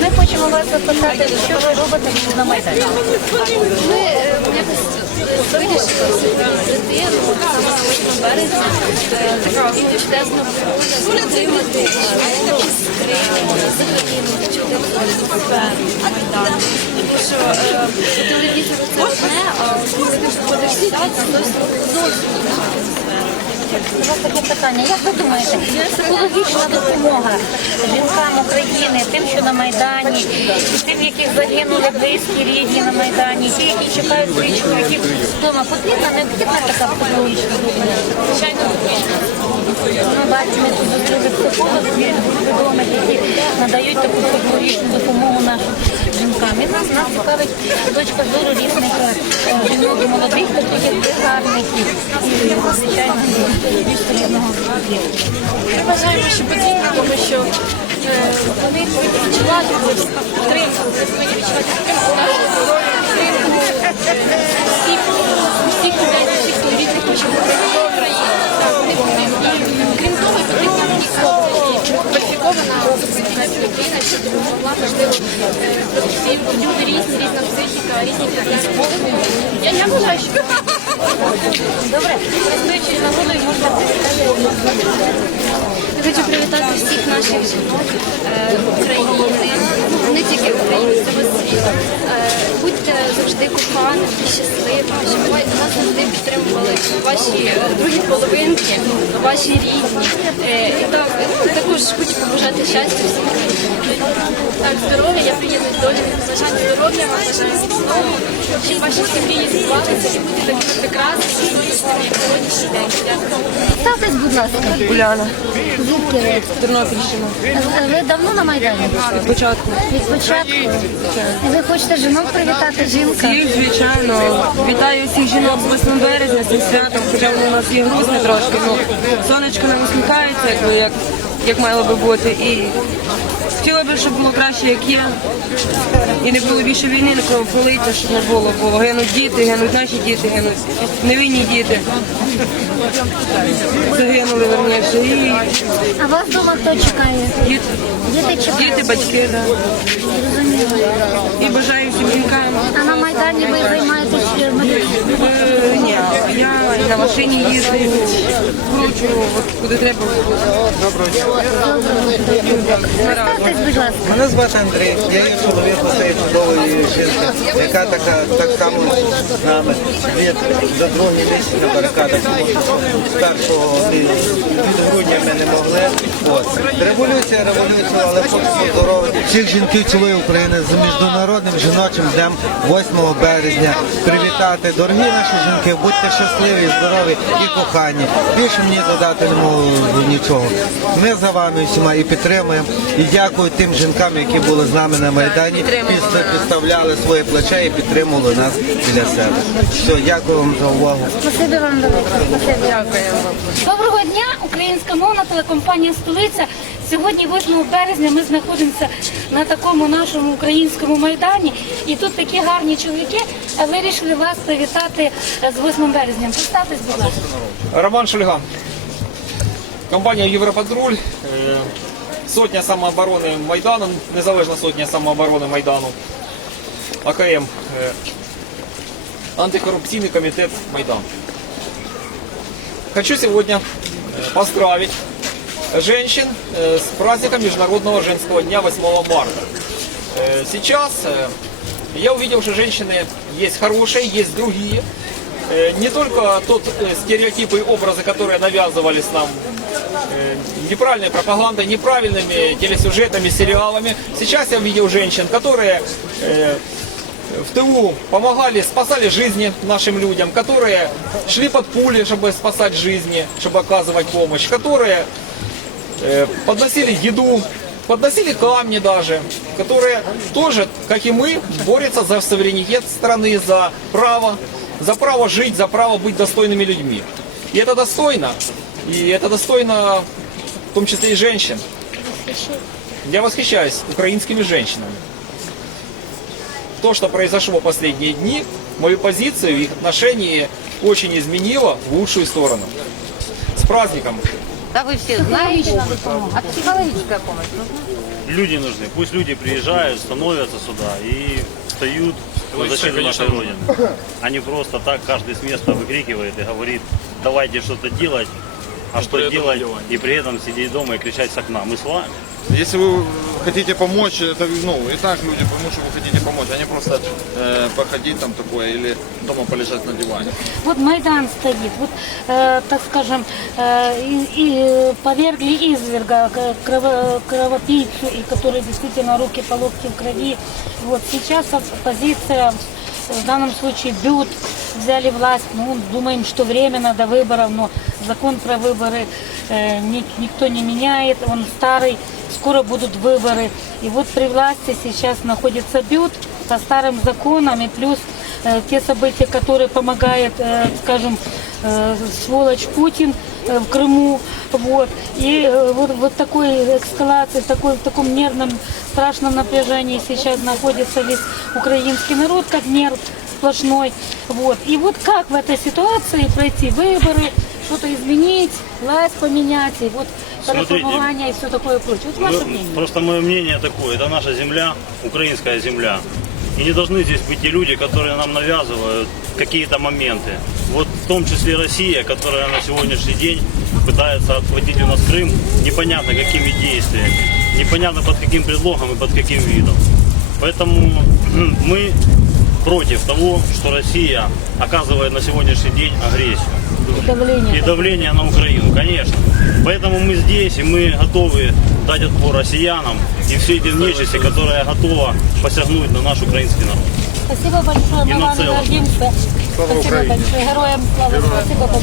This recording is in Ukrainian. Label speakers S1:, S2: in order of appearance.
S1: Ми хочемо вас запитати, що ви робите на Майдані.
S2: Ми е, якось вирішили дитину саме на 8 березня е, і чудесно отримати загадувати чудесну на Майдані. Тому що
S1: У вас таке питання. Як ви думаєте, психологічна допомога жінкам України, тим, що на Майдані, тим, яких загинули близькі, рідні на Майдані, ті, які чекають своїх чоловіків вдома, потрібна, необхідна така психологічна допомога? Ми бачимо, тут зустріли психологів відомих, які надають таку психологічну допомогу нашим жінкам. І нас, нас цікавить точка зору різних е, жінок молодих, таких як гарних і, звичайно, більш різного.
S2: Ми вважаємо, що потрібно, тому що е, вони повинні відчувати підтримку, вони відчувати підтримку нашого здоров'я, підтримку людей, всіх чоловік, які хочуть до України. Так, вони повинні. Крім того, потрібна і кваліфікована професійна людина, щоб допомогла, можливо, е, всі люди різні, різна психіка, різні проблеми. Я, я вважаю, що
S1: Добре, користуючись нагодою, можна
S2: Я хочу привітати всіх наших жінок е, України, не тільки України, всього світу. Е, Будьте завжди коханими, щасливими, щоб нас завжди підтримували ваші другі половинки, ваші рідні. Е, І так, також хочу побажати щастя всім. Так, здоров'я, я приєднуюсь до Здоров'я, вам бажаю знову, щоб ваші мрії збувалися і бути такими прекрасними, як сьогоднішній день.
S1: Ставтесь, будь ласка.
S3: Уляна,
S1: Звідки ви?
S3: Тернопільщина.
S1: Е, Ви давно на Майдані?
S3: Спочатку.
S1: Від початку? І Ви хочете жінок привітати жінка?
S3: Всіх, звичайно, вітаю всіх жінок з 8 березня, з цим святом, хоча воно у нас є грустне трошки. Ну, сонечко не усміхається, якби, як, як мало би бути. І хотіла би, щоб було краще, як є. І не було більше війни, не кровопролиття, щоб не було, бо гинуть діти, гинуть наші діти, гинуть невинні діти. Загинули верніше. І
S1: А вас вдома хто чекає?
S3: діти,
S1: Діти чекають?
S3: діти батьки, да. І бажаю всім жінкам.
S1: А на Майдані ви займаєтесь медициною?
S3: Е, Ні, я і на машині їздив, кручу, от куди треба.
S1: Представтесь, будь ласка.
S4: Мене звати Андрій, я є чоловіком цієї чудової жінки, яка така так само з нами від за другий місяць на барикадах. З першого від грудня ми не могли. От. Революція, революція, але хочемо поздоровити всіх жінків цілої України з міжнародним жіночим днем 8 березня. Привітати, дорогі наші жінки, будьте щасливі, здорові і кохані. Більше мені додати не можу нічого. Ми за вами всіма і підтримуємо. І дякую тим жінкам, які були з нами на Майдані, підставляли своє плече і підтримували нас біля себе. Все, дякую вам за увагу.
S1: Спасибі вам. Спасибі. Доброго дня, українська мовна телекомпанія Столиця. Сьогодні, 8 березня, ми знаходимося на такому нашому українському майдані. І тут такі гарні чоловіки вирішили вас привітати з 8 березня. Представтесь, будь ласка.
S5: Роман Шульган. Компанія Європатруль. Сотня самооборони Майдану, незалежна сотня самооборони Майдану. АКМ. Антикоррупционный комитет Майдан. Хочу сегодня поздравить женщин с праздником Международного женского дня 8 марта. Сейчас я увидел, что женщины есть хорошие, есть другие. Э, Не только тот э, стереотипы и образы, которые навязывались нам неправильной пропагандой, неправильными телесюжетами, сериалами. Сейчас я увидел женщин, которые э, в ТУ помогали, спасали жизни нашим людям, которые шли под пули, чтобы спасать жизни, чтобы оказывать помощь, которые э, подносили еду, подносили камни даже, которые тоже, как и мы, борются за суверенитет страны, за право, за право жить, за право быть достойными людьми. И это достойно, и это достойно в том числе и женщин. Я восхищаюсь украинскими женщинами. то, что произошло в последние дни, мою позицию в их отношении очень изменило в лучшую сторону. С праздником!
S6: Да вы все знаете, а психологическая помощь нужна?
S7: люди нужны. Пусть люди приезжают, становятся сюда и встают на защиту нашей Родины. А не просто так каждый с места выкрикивает и говорит, давайте что-то делать, а что делать, и при этом сидеть дома и кричать с окна. Мы с вами.
S8: Если вы хотите помочь, это ну и так люди поймут, что вы хотите помочь, а не просто э, походить там такое или дома полежать на диване.
S1: Вот Майдан стоит, вот, э, так скажем, э, и, и повергли изверга к- крово- кровопийцу, и который действительно руки по локти в крови. Вот сейчас оппозиция в данном случае бьют, взяли власть, ну, думаем, что временно до выборов, но закон про выборы э, ни- никто не меняет, он старый, скоро будут выборы. И вот при власти сейчас находится бьют по старым законам, и плюс э, те события, которые помогает, э, скажем, э, сволочь Путин э, в Крыму, вот, и э, вот, вот такой эскалации, в такой, в таком нервном, страшном напряжении сейчас находится весь украинский народ, как нерв Сплошной, вот, и вот как в этой ситуации пройти выборы, что-то изменить, власть поменять, и вот переформование и все такое прочее. Вот ваше мнение.
S7: Просто мое мнение такое, это наша земля, украинская земля. И не должны здесь быть те люди, которые нам навязывают какие-то моменты. Вот в том числе Россия, которая на сегодняшний день пытается отхватить у нас Крым, непонятно какими действиями, непонятно под каким предлогом и под каким видом. Поэтому мы против того, что Россия оказывает на сегодняшний день агрессию
S1: Давление.
S7: и давление на Украину, конечно. Поэтому мы здесь, и мы готовы дать отпор россиянам и всей этой нечисти, которая готова посягнуть на наш украинский народ.
S1: Спасибо большое,
S7: И
S1: мы
S7: целом.
S1: гордимся. Спасибо большое, героям слава. Спасибо большое.